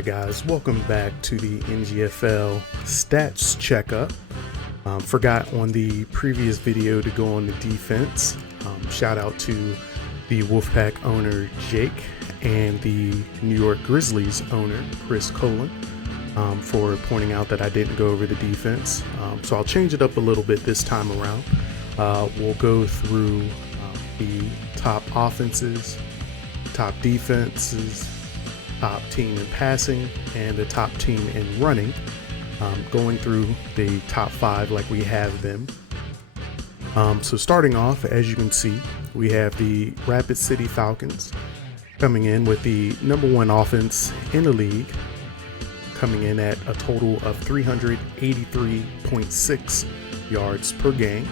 Alright guys, welcome back to the NGFL stats checkup. Forgot on the previous video to go on the defense. Shout out to the Wolfpack owner Jake and the New York Grizzlies owner Chris Colin for pointing out that I didn't go over the defense. So I'll change it up a little bit this time around. We'll go through the top offenses, top defenses, top team in passing, and the top team in running, going through the top five like we have them. So starting off, as you can see, we have the Rapid City Falcons coming in with the #1 offense in the league, coming in at a total of 383.6 yards per game.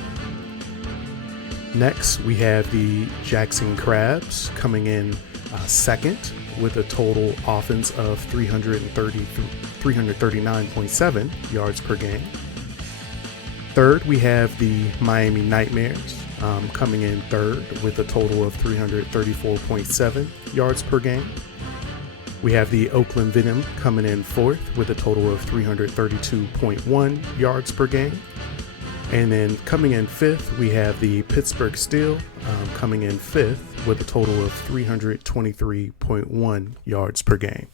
Next, we have the Jackson Crabs coming in second with a total offense of 339.7 yards per game. Third, we have the Miami Nightmares coming in third with a total of 334.7 yards per game. We have the Oakland Venom coming in fourth with a total of 332.1 yards per game. And then coming in fifth, we have the Pittsburgh Steel coming in fifth with a total of 323.1 yards per game.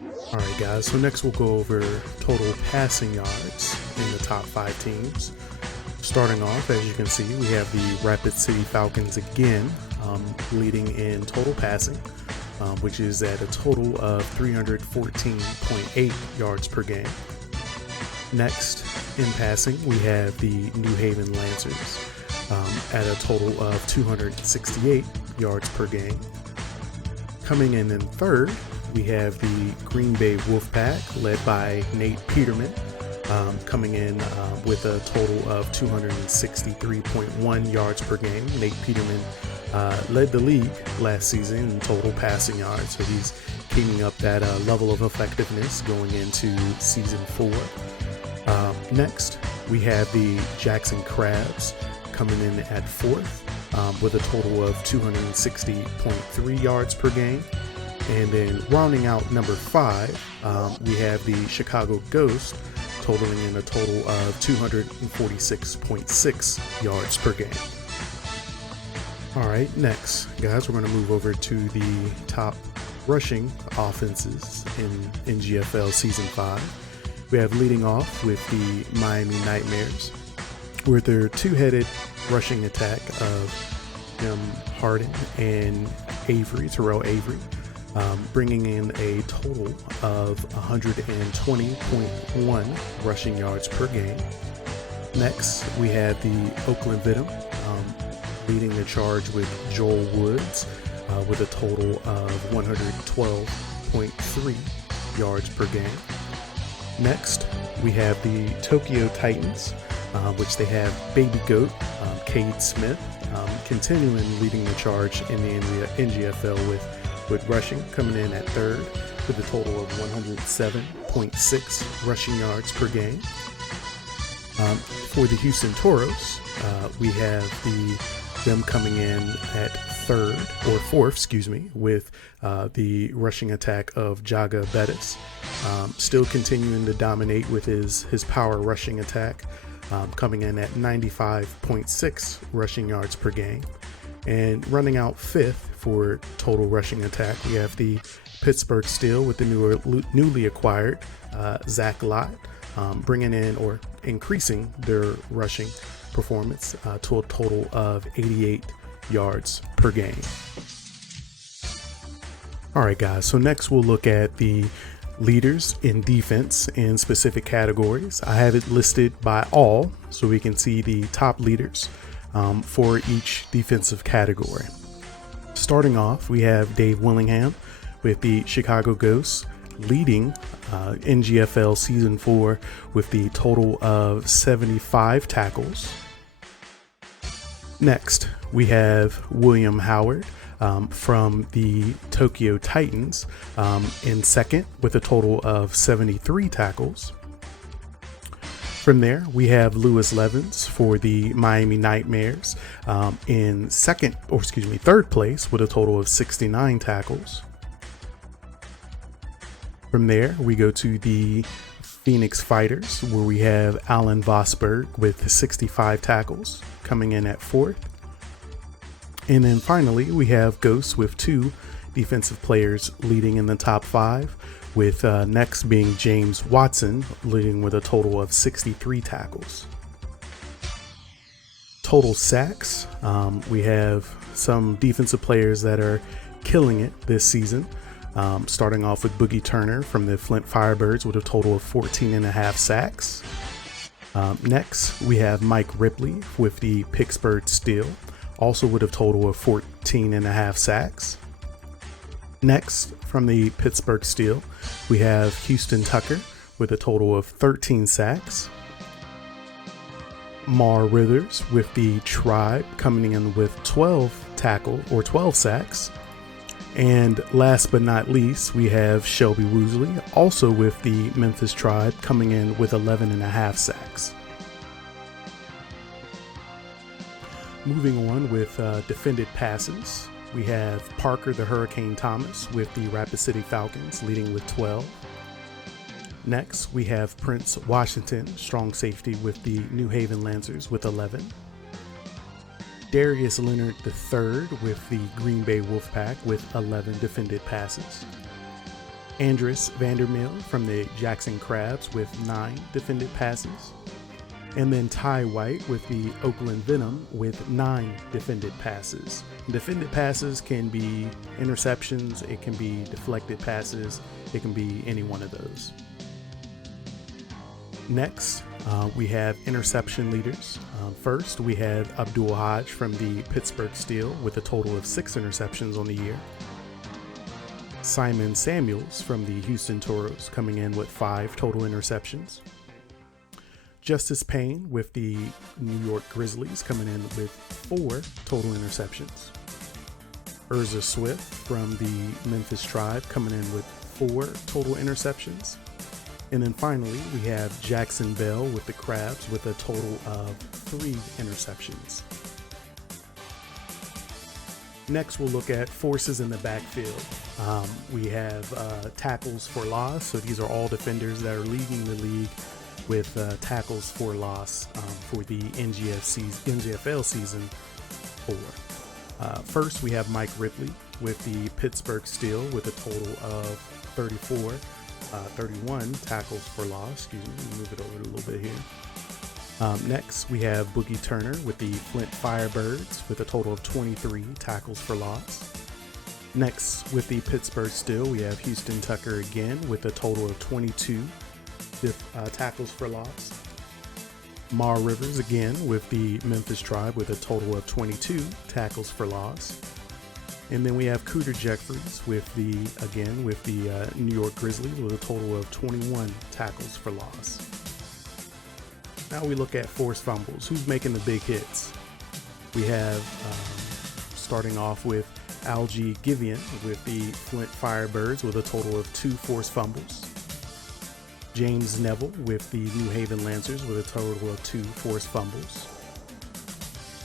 All right, guys, so next we'll go over total passing yards in the top five teams. Starting off, as you can see, we have the Rapid City Falcons again leading in total passing, which is at a total of 314.8 yards per game. Next, in passing, we have the New Haven Lancers at a total of 268 yards per game. Coming in third, we have the Green Bay Wolfpack, led by Nate Peterman, coming in with a total of 263.1 yards per game. Nate Peterman led the league last season in total passing yards, so he's keeping up that level of effectiveness going into season 4. Next, we have the Jackson Crabs coming in at fourth with a total of 260.3 yards per game. And then rounding out number 5, we have the Chicago Ghost totaling in a total of 246.6 yards per game. All right, next, guys, we're going to move over to the top rushing offenses in NGFL Season 5. We have leading off with the Miami Nightmares with their two-headed rushing attack of Jim Harden and Terrell Avery, bringing in a total of 120.1 rushing yards per game. Next, we have the Oakland Venom leading the charge with Joel Woods with a total of 112.3 yards per game. Next, we have the Tokyo Titans, which they have Baby Goat, Cade Smith, continuing leading the charge in the NGFL with rushing, coming in at third with a total of 107.6 rushing yards per game. For the Houston Toros, we have them coming in at fourth, with the rushing attack of Jaga Bettis, still continuing to dominate with his power rushing attack, coming in at 95.6 rushing yards per game. And running out fifth for total rushing attack, we have the Pittsburgh Steel with the newly acquired Zach Lott, bringing in or increasing their rushing performance to a total of 88 yards per game. All right, guys, so next we'll look at the leaders in defense in specific categories. I have it listed by all so we can see the top leaders for each defensive category. Starting off, we have Dave Willingham with the Chicago Ghosts leading NGFL Season 4 with the total of 75 tackles. Next, we have William Howard from the Tokyo Titans in second with a total of 73 tackles. From there, we have Lewis Levens for the Miami Nightmares in third place with a total of 69 tackles. From there, we go to the Phoenix Fighters, where we have Alan Vosberg with 65 tackles coming in at 4th. And then finally, we have Ghosts with 2 defensive players leading in the top 5, with next being James Watson leading with a total of 63 tackles. Total sacks, we have some defensive players that are killing it this season. Starting off with Boogie Turner from the Flint Firebirds with a total of 14.5 sacks. Next, we have Mike Ripley with the Pittsburgh Steel, also with a total of 14.5 sacks. Next, from the Pittsburgh Steel, we have Houston Tucker with a total of 13 sacks. Mar Withers with the Tribe coming in with 12 sacks. And last but not least, we have Shelby Woosley, also with the Memphis Tribe, coming in with 11.5 sacks. Moving on with defended passes, we have Parker the Hurricane Thomas with the Rapid City Falcons leading with 12. Next, we have Prince Washington, strong safety with the New Haven Lancers with 11. Darius Leonard III with the Green Bay Wolfpack with 11 defended passes. Andres Vandermeer from the Jackson Crabs with 9 defended passes. And then Ty White with the Oakland Venom with 9 defended passes. Defended passes can be interceptions, it can be deflected passes, it can be any one of those. Next, we have interception leaders. First, we have Abdul Hodge from the Pittsburgh Steel with a total of 6 interceptions on the year. Simon Samuels from the Houston Toros coming in with 5 total interceptions. Justice Payne with the New York Grizzlies coming in with 4 total interceptions. Urza Swift from the Memphis Tribe coming in with 4 total interceptions. And then finally, we have Jackson Bell with the Crabs with a total of 3 interceptions. Next, we'll look at forces in the backfield. We have tackles for loss. So these are all defenders that are leading the league with tackles for loss for the NGFL season 4. First, we have Mike Ripley with the Pittsburgh Steel with a total of 31 tackles for loss. Let me move it over a little bit here. Next, we have Boogie Turner with the Flint Firebirds with a total of 23 tackles for loss. Next, with the Pittsburgh Steel, we have Houston Tucker again with a total of 22 tackles for loss. Mar Rivers again with the Memphis Tribe with a total of 22 tackles for loss. And then we have Cooter Jeffries with the New York Grizzlies with a total of 21 tackles for loss. Now we look at forced fumbles. Who's making the big hits? We have starting off with Algie Givian with the Flint Firebirds with a total of 2 forced fumbles. James Neville with the New Haven Lancers with a total of 2 forced fumbles.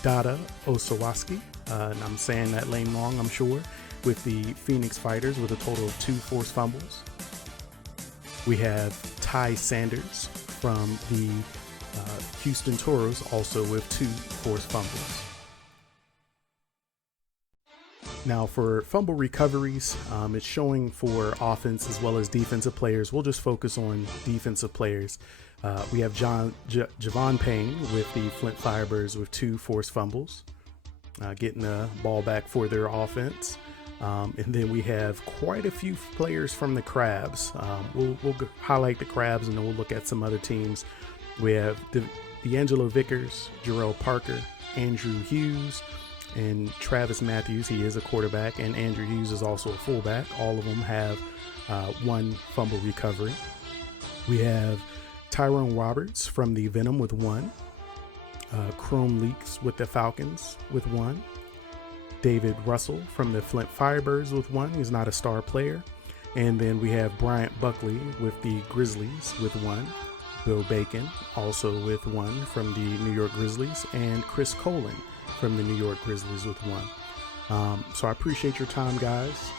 Dada Osawaski, and I'm saying that name wrong, I'm sure, with the Phoenix Fighters with a total of 2 forced fumbles. We have Ty Sanders from the Houston Toros, also with 2 forced fumbles. Now for fumble recoveries, it's showing for offense as well as defensive players. We'll just focus on defensive players. We have Javon Payne with the Flint Firebirds with 2 forced fumbles, getting the ball back for their offense. And then we have quite a few players from the Crabs. We'll highlight the Crabs and then we'll look at some other teams. We have D'Angelo Vickers, Jarrell Parker, Andrew Hughes, and Travis Matthews. He is a quarterback, and Andrew Hughes is also a fullback. All of them have 1 fumble recovery. We have Tyrone Roberts from the Venom with 1. Chrome Leaks with the Falcons with 1. David Russell from the Flint Firebirds with 1. He's not a star player. And then we have Bryant Buckley with the Grizzlies with 1. Bill Bacon also with 1 from the New York Grizzlies. And Chris Colin from the New York Grizzlies with 1. So I appreciate your time, guys.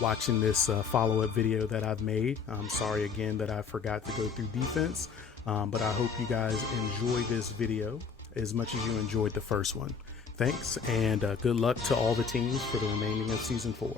watching this follow-up video that I've made. I'm sorry again that I forgot to go through defense, but I hope you guys enjoy this video as much as you enjoyed the first one. Thanks, and good luck to all the teams for the remaining of season 4.